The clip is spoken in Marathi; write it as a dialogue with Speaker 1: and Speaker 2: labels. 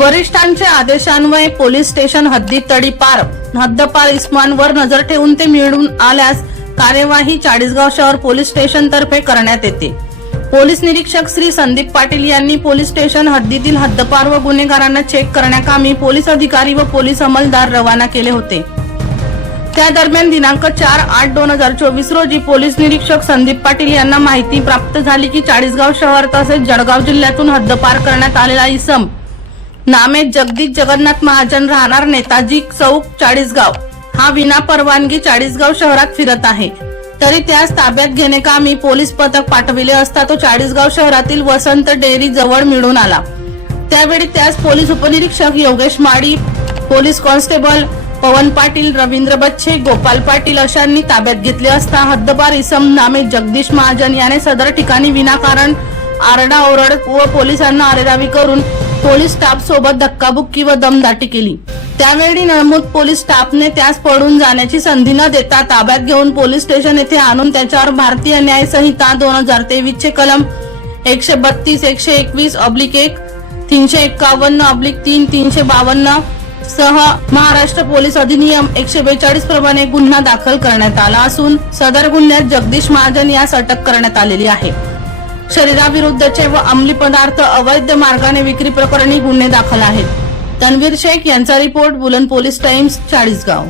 Speaker 1: वरिष्ठांचे आदेशान्वये पोलीस स्टेशन हद्दीत तडीपार हद्दपार इस्मांवर नजर ठेवून ते मिळून आल्यास कार्यवाही चाळीसगाव शहर पोलीस स्टेशन तर्फे करण्यात येते. पोलीस निरीक्षक श्री संदीप पाटील यांनी पोलीस स्टेशन हद्दीतील हद्दपार व गुन्हेगारांना चेक करण्याकामी पोलीस अधिकारी व पोलीस अंमलदार रवाना केले होते. त्या दरम्यान दिनांक चार आठ दोन हजार चोवीस रोजी पोलीस निरीक्षक संदीप पाटील यांना माहिती प्राप्त झाली की चाळीसगाव शहर तसेच जळगाव जिल्ह्यातून हद्दपार करण्यात आलेला इसम नामे जगदीश जगन्नाथ महाजन राहणार नेताजी चौक चाळीसगाव. हा विना परवानगी चाळीसगाव शहरात फिरत आहे. तरी त्यास ताब्यात घेणेकामी पोलीस पथक पाठविले असता तो चाळीसगाव शहरातील वसंत डेअरी जवळ मिळून आला. त्यावेळी त्यास पोलीस उपनिरीक्षक योगेश माडी पोलीस कॉन्स्टेबल पवन पाटील रवींद्र बच्छे गोपाल पाटील अशांनी ताब्यात घेतले असता हद्दपार इसम नामे जगदीश महाजन याने सदर ठिकाणी विनाकारण आरडाओरड व पोलिसांना अरेरावी करून पोलीस स्टाफ सोबत धक्काबुक्की व दमदाटी केली. त्यावेळी नमूद पोलीस स्टाफने त्यास पळून जाण्याची संधी न देता ताब्यात घेऊन पोलीस स्टेशन येथे आणून त्याच्यावर भारतीय न्याय संहिता दोन हजार तेवीस चे कलम एकशे बत्तीस एकशे एकवीस ऑब्लिक एक तीनशे एक्कावन्न ऑब्लिक तीन तीनशे बावन्न सह महाराष्ट्र पोलीस अधिनियम एकशे बेचाळीस प्रमाणे गुन्हा दाखल करण्यात आला असून सदर गुन्ह्यात जगदीश महाजन यास अटक करण्यात आलेली आहे. शरीराविरुद्धचे व अंमली पदार्थ अवैध मार्गाने विक्री प्रकरणी गुन्हे दाखल आहेत. तन्वीर शेख यांचा रिपोर्ट बुलंद पोलीस टाइम्स चाळीसगाव.